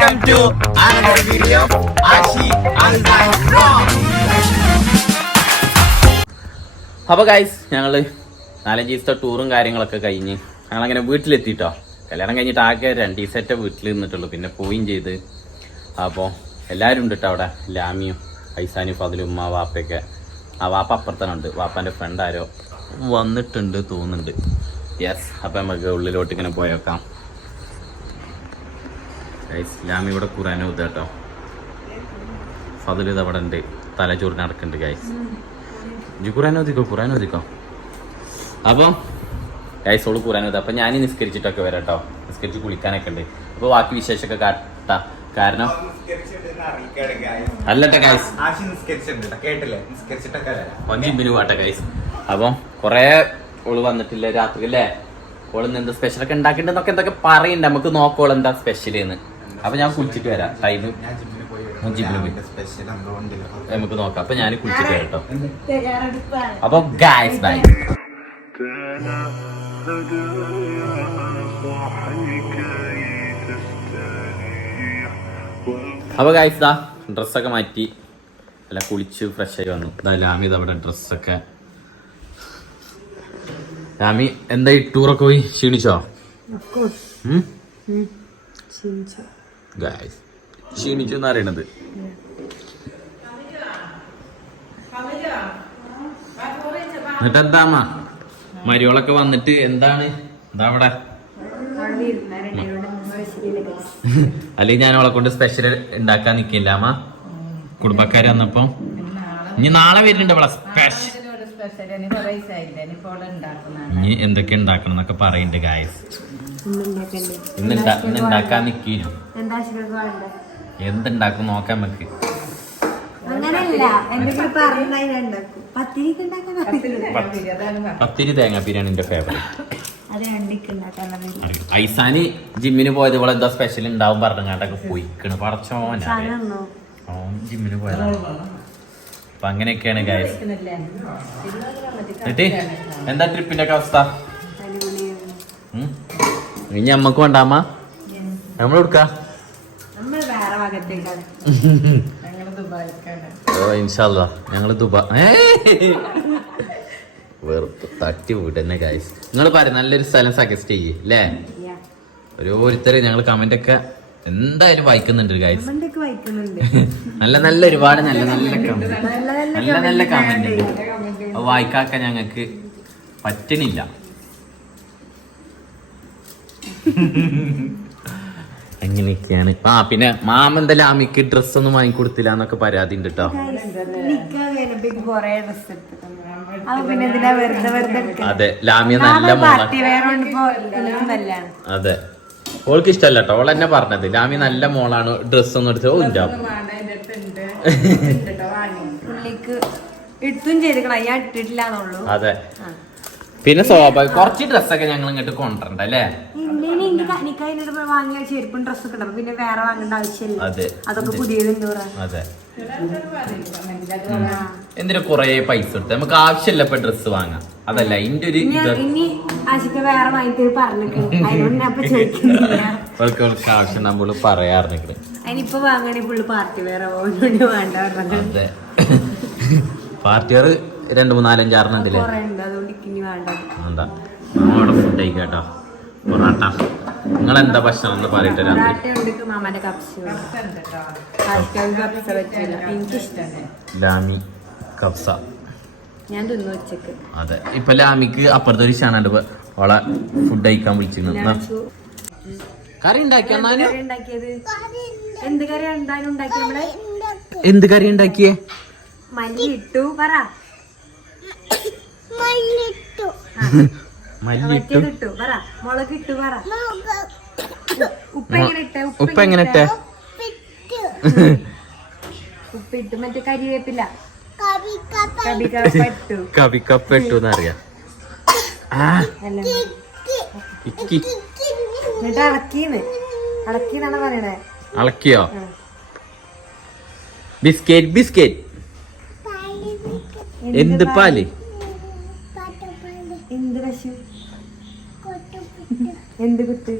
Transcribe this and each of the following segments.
Welcome to Ashi Alzheimer Vlog. അപ്പോൾ guys ഞങ്ങൾ നാലഞ്ച് ദിവസത്തെ ടൂറും കാര്യങ്ങളൊക്കെ കഴിഞ്ഞ് ഞങ്ങളങ്ങനെ വീട്ടിലെത്തിട്ടോ. കല്യാണം കഴിഞ്ഞിട്ട് ആകെ രണ്ട് ദിവസമായിട്ടേ വീട്ടിൽ നിന്നിട്ടുള്ളൂ. പിന്നെ പോവുകയും ചെയ്ത്. അപ്പോൾ എല്ലാവരും ഉണ്ട് കേട്ടോ അവിടെ? ലാമിയും ഐസാനും ഫതിലും ഉമ്മ വാപ്പയൊക്കെ. ആ വാപ്പ അപ്പുറത്തനുണ്ട് വാപ്പാന്റെ ഫ്രണ്ട് ആരോ വന്നിട്ടുണ്ട് തോന്നുന്നുണ്ട്. യെസ് അപ്പം നമുക്ക് ഉള്ളിലോട്ട് ഇങ്ങനെ പോയേക്കാം. ഗൈസ് ലാമി ഇവിടെ കുറാനും ഇത് കേട്ടോ. ഫതിലിത് അവിടെ ഉണ്ട്. തലച്ചോറിന് നടക്കുന്നുണ്ട് ഗൈസ് ജു ഖുറാൻ ഓദിക്കോ ഖുറാൻ ഓദിക്കോ അപ്പം ഗൈസ് ഓൾ ഖുറാൻ ഓതി. അപ്പം ഞാൻ നിസ്കരിച്ചിട്ടൊക്കെ വരാം കേട്ടോ. നിസ്കരിച്ച് കുളിക്കാനൊക്കെ ഉണ്ട്. അപ്പോൾ ബാക്കി വിശേഷമൊക്കെ കാട്ട. കാരണം. അല്ലട്ടെ ഗൈസ് കേട്ടില്ലേ? ഒഞ്ചിമ്പിന് പാട്ടെ ഗൈസ് അപ്പം കുറേ ഓൾ വന്നിട്ടില്ല രാത്രി അല്ലേ? ഓൾ എന്താ എന്ത് സ്പെഷ്യലൊക്കെ ഉണ്ടാക്കിണ്ടെന്നൊക്കെ എന്തൊക്കെ പറയുന്നുണ്ട് നമുക്ക് നോക്കോളെന്താ സ്പെഷ്യൽ എന്ന് അപ്പൊ ഞാൻ കുളിച്ചിട്ട് വരാം. ടൈം നമുക്ക് നോക്കാം. അപ്പൊ ഞാൻ കുളിച്ചിട്ട് വരാം കേട്ടോ. അപ്പൊ ഗൈസ് ബൈ അപ്പൊ ഗൈസ് ദാ ഡ്രസ്സൊക്കെ മാറ്റി. അല്ല കുളിച്ച് ഫ്രഷ് ആയി വന്നു. ഇതാ ലാമി അവിടെ ഡ്രസ്സൊക്കെ ലാമി എന്താ ഈ ടൂറൊക്കെ പോയി? ക്ഷീണിച്ചോ. ഗൈസ് ക്ഷീണിച്ചു എന്ന് അറിയണത്. എന്നിട്ട് എന്താമ്മ മരിയോളൊക്കെ വന്നിട്ട് എന്താണ്? എന്താ അവിടെ? അല്ലെങ്കിൽ ഞാൻ അവളെ കൊണ്ട് സ്പെഷ്യൽ ഉണ്ടാക്കാൻ നിക്കില്ല അമ്മ. കുടുംബക്കാര് വന്നപ്പോ. ഇനി നാളെ വരുന്നുണ്ട് അവളെ സ്പെഷ്യൽ ഇനി എന്തൊക്കെ ഉണ്ടാക്കണം എന്നൊക്കെ പറയുന്നുണ്ട് ഗായസ് ഇന്ന് ഉണ്ടാക്കാൻ? എന്തുണ്ടാക്കും നോക്കാൻ നമുക്ക് പത്തിരി തേങ്ങ ബിരിയാണി എന്റെ ഫേവറേറ്റ് ഐസാന് ജിമ്മിന് പോയത് ഇവിടെ എന്താ സ്പെഷ്യൽ ഉണ്ടാവും പറഞ്ഞങ്ങാട്ടൊക്കെ പോയിക്കണ്. പടച്ചോന. സാധനം ജിമ്മിന് പോയതാണ് അപ്പൊ അങ്ങനെയൊക്കെയാണ് ഗായസ് എന്നിട്ട് എന്താ ട്രിപ്പിന്റെ ഒക്കെ അവസ്ഥ? ഇനി അമ്മയ്ക്ക് വേണ്ടാമ്മ നമ്മൾ കൊടുക്ക ഓ ഇൻഷാല്ല ഞങ്ങൾ ദുബാ തട്ടി വിടന്നെ ഗായസ് നിങ്ങൾ പറയും നല്ലൊരു സ്ഥലം സജസ്റ്റ് ചെയ്യേ അല്ലേ ഓരോരുത്തർ ഓരോരുത്തര് ഞങ്ങൾ കമന്റ് ഒക്കെ എന്തായാലും വായിക്കുന്നുണ്ട് ഗായ്സ് നല്ല നല്ല ഒരുപാട് നല്ല നല്ല കമന്റ് നല്ല നല്ല കമന്റ് വായിക്കാക്ക ഞങ്ങൾക്ക് പറ്റണില്ല. അങ്ങനെയൊക്കെയാണ് ആ പിന്നെ മാമന്റെ ലാമിക്ക് ഡ്രസ് ഒന്നും വാങ്ങിക്കൊടുത്തില്ല എന്നൊക്കെ പരാതി ഉണ്ട് കേട്ടോ അതെ ലാമിയ നല്ല അതെ. ഓൾക്ക് ഇഷ്ടല്ല കേട്ടോ ഓൾ എന്നെ പറഞ്ഞത്. ലാമി നല്ല മോളാണ് ഡ്രസ് ഒന്നും എടുത്ത് ഓ ഉണ്ടാവും പുള്ളിക്ക് എടുത്തും ചെയ്തിക്കണം. ഞാൻ ഇട്ടിട്ടില്ലാന്നുള്ളൂ. അതെ. പിന്നെ സ്വാഭാവിക കുറച്ച് ഡ്രസ്സൊക്കെ ഞങ്ങൾ ഇങ്ങോട്ട് കൊണ്ടുവരണ്ട അല്ലേ? വാങ്ങിയ ചെരുപ്പും ഡ്രസ്സൊക്കെ ഉണ്ടാവും പിന്നെ വേറെ വാങ്ങേണ്ട ആവശ്യമില്ല. അതെ. അതൊക്കെ പുതിയതുണ്ട് അതെ. എന്തിനാ കൊറേ പൈസ കൊടുത്ത്? നമുക്ക് ആവശ്യമില്ല ഇപ്പൊ ഡ്രസ് വാങ്ങാം അതല്ല ഇന്റെ ഒരു ആവശ്യം നമ്മൾ പറയാറുണ്ട് പാർട്ടി വേറെ പാർട്ടി വേറെ രണ്ട് മൂന്നാലഞ്ചാറിന് ഉണ്ടല്ലേ? കൊറേ ഉണ്ട് അതുകൊണ്ട് ഇനി വേണ്ട. എന്താ അവിടെ ഫുഡ് കഴിക്കാട്ടോ പൊറാട്ട. നിങ്ങൾ എന്താ ഭക്ഷണം എന്ന് പറയട്ടെ ലാമി കബ്സ ഞാൻ തിന്നു ഉച്ചയ്ക്ക്. അതെ. ഇപ്പൊ ലാമിക്ക് അപ്പുറത്തെ ഒരു ഷാനുണ്ട് അവളെ ഫുഡ് കഴിക്കാൻ വിളിച്ചിരുന്നു. കറി ഉണ്ടാക്കിയ എന്ത് കറി ഉണ്ടാക്കിയേ? മല്ലി ഇട്ടു. പറ മല്ലി ഇട്ടു മറ്റേത് ഇട്ടു പറ മുളക് ഇട്ടു പറ ഉപ്പ് എങ്ങനെ ഇട്ടേ ഉപ്പിട്ട്. മറ്റേ കരിവേപ്പില്ല കവിക്കപ്പെട്ടു എന്നറിയാം. അളക്കിയോ? Biscuit biscuit biscuit. എന്ത് പാൽ എന്ത് പശു എന്ത് കുത്ത്?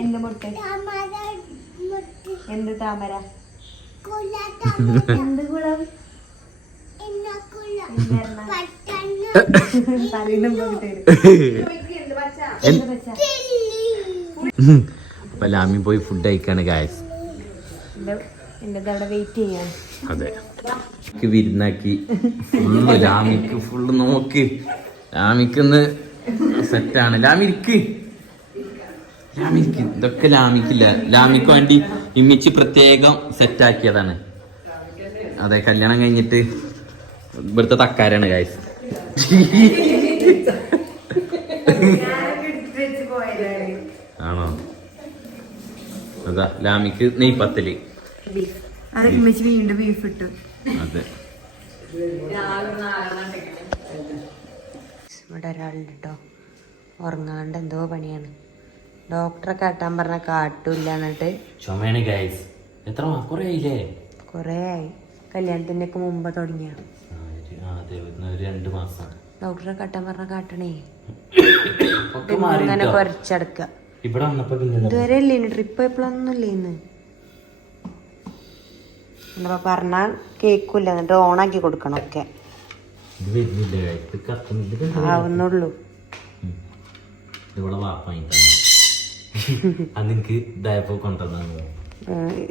എന്ത് മുട്ട്? എന്ത് താമര? എന്ത് കുളം? അപ്പൊ ലാമി പോയി ഫുഡ് കഴിക്കാണ് ഗായസ് അതെ. വിരുന്നാക്കി. ഫുള്ള് ലാമിക്ക് ഫുള്ള് നോക്ക്. ലാമിക്കൊന്ന് സെറ്റാണ്. ലാമിരിക്ക് ലാമിരിക്ക് ഇതൊക്കെ ലാമിക്കില്ല ലാമിക്ക് വേണ്ടി ഇമ്മിച്ച് പ്രത്യേകം സെറ്റാക്കിയതാണ്. അതെ കല്യാണം കഴിഞ്ഞിട്ട് ഇവിടുത്തെ തക്കാരാണ് ഗായ്സ് ആണോ? അതാ ലാമിക്ക് നെയ്പത്തൽ. വീണ്ടും ബീഫ് ഇട്ടു. അതെ. ഇവിടെ ഒരാളുണ്ട് കേട്ടോ ഉറങ്ങാണ്ട് എന്തോ പണിയാണ്. ഡോക്ടറെ കാട്ടാൻ പറഞ്ഞ കാട്ടൂല്ല എന്നിട്ട്. ചുമയാണ് ഗൈസ് എത്ര മാ- കുറേ ആയില്ലേ? കുറേ ആയി. കല്യാണത്തിന്റെ ഒക്കെ മുമ്പ് തുടങ്ങിയ. ഡോക്ടറെ കാട്ടാൻ പറഞ്ഞ കാട്ടണേ. ഇങ്ങനെ മാറിട്ടോ കുറച്ചടക്ക. ഇവിടെ വന്നപ്പോ പിന്നെ എന്താ? ഇതുവരെ ഇല്ലേ ട്രിപ്പ് എപ്പോഴൊന്നും ഇല്ലേ ഇന്ന് എന്താ പറഞ്ഞാൽ കേക്കൂല എന്നിട്ട് ഓണാക്കി കൊടുക്കണം ഒക്കെ? ആവുന്നുള്ളൂ.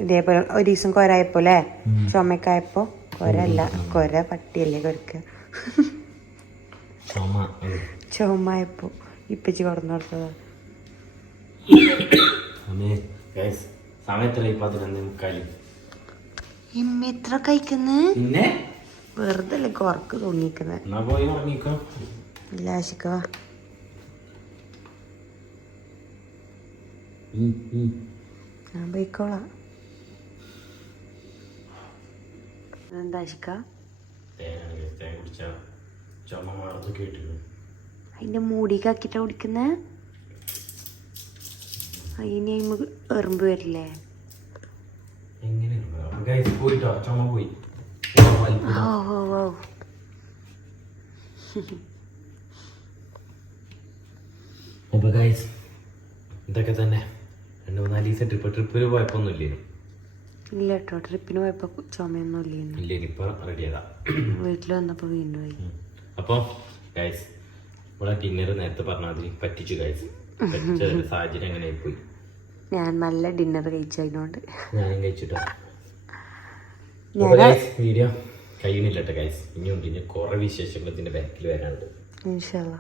ഇതേപോലെ ഒരു ദിവസം കൊരായപ്പോ അല്ലേ? ചുമക്കായപ്പോ കൊരല്ല കൊര പട്ടിയല്ലേ കൊരക്ക. ചുമയപ്പോ ഇപ്പച്ചി കൊടുന്നു കൊടുത്തത്. അമ്മേ ഗൈസ് സമയം എത്രയായി? പതിനൊന്ന് മുക്കാൽ. ഇമ്മ എത്ര കഴിക്കുന്നു? പിന്നെ? വെറുതെ അല്ലേ കുറക്ക് തോന്നിക്കുന്നത് എന്നാ പോയി ഉറങ്ങിക്കോ. ഇല്ല ആശിക്കവാ ഉം, ഉം. ഞാൻ പോയിക്കോളാം. എന്താ ആശിക്ക തേനാണ് guys. തേൻ കുടിച്ചാ. ചുമ മാറത്ത് കേട്ടിരുന്നു. അതിന്റെ മൂടിക്ക് ആക്കിട്ടാ കുടിക്കുന്നേ അതിന് എറുമ്പ് വരില്ലേ? ഗൈസ് പോയിട്ടോ ചുമ പോയി അപ്പൊ ഗൈസ് ഇതൊക്കെ തന്നെ. രണ്ട് മൂന്നാൽ ദിവസം ട്രിപ്പ് ട്രിപ്പിന് പോയപ്പോന്നുമില്ലേ ഇല്ല കേട്ടോ ട്രിപ്പിന് പോയപ്പോ ചുമയൊന്നും ഇല്ലേന്ന് ഇല്ലേ ഇപ്പൊ റെഡി ആയതാ. വീട്ടിൽ വന്നപ്പോ വീണ്ടും പോയി അപ്പോൾ ഗൈസ് ഇവിടെ ഡിന്നർ നേരത്തെ പറഞ്ഞാൽ പറ്റിച്ചു ഗൈസ് സാഹചര്യം അങ്ങനെ പോയി ഞാൻ നല്ല ഡിന്നർ കഴിച്ചതിനോണ്ട് ഞാനും കഴിച്ചിട്ടോ? വീഡിയോ കഴിയുന്നില്ല കേട്ടോ ഗൈസ് ഇനിയുണ്ട് ഇനി കുറെ വിശേഷങ്ങൾ ഇതിന്റെ ബാക്കിൽ വരാനുണ്ട്. ഇൻഷാല്ലാ